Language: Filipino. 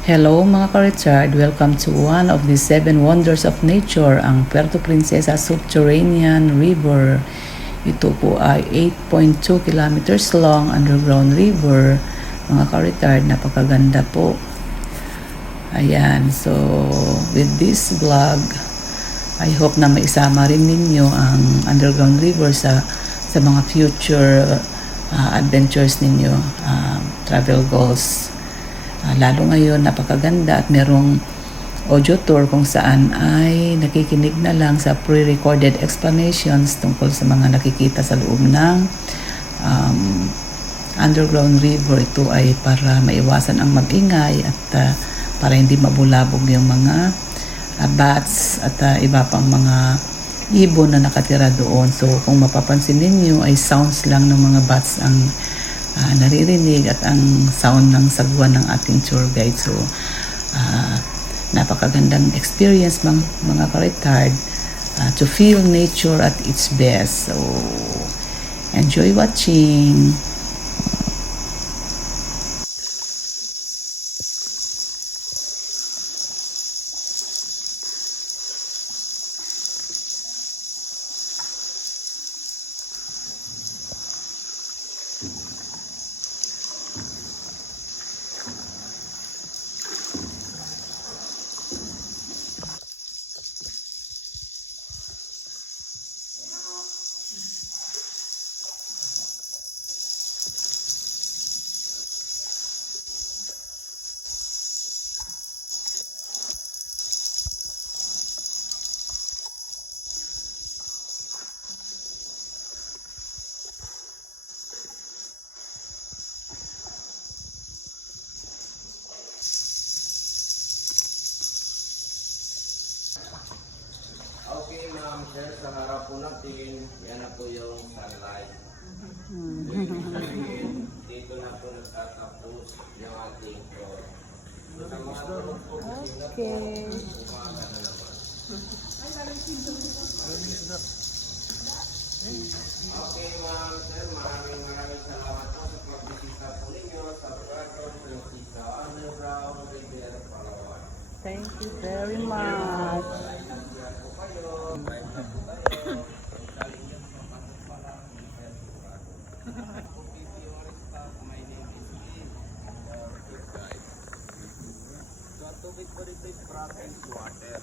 Hello mga ka-Richard, welcome to one of the 7 wonders of nature, ang Puerto Princesa Subterranean River. Ito po ay 8.2 kilometers long underground river. Mga ka-Richard, napakaganda po. Ayan, so with this vlog, I hope na maisama rin ninyo ang underground river sa mga future adventures ninyo, travel goals. Lalo ngayon napakaganda at merong audio tour kung saan ay nakikinig na lang sa pre-recorded explanations tungkol sa mga nakikita sa loob ng underground river. Ito ay para maiwasan ang mag-ingay at para hindi mabulabog yung mga bats at iba pang mga ibon na nakatira doon. So kung mapapansin ninyo ay sounds lang ng mga bats ang naririnig at ang sound ng sagwan ng ating tour guide. So napakagandang experience mga ka-retard, to feel nature at its best. So enjoy watching. Okay, ma'am, sir, sa harap po natin, yan na po yung sunlight. Dito na po nagtatapos yung ating tour. So, sa mga tour po, Okay. umaga na naman. Okay, ma'am, sir, maraming salamat po sa pagbisita po ninyo sa Puerto Princesa Underground River, Palawan. Thank you very much. Tubig po dito is brackish water.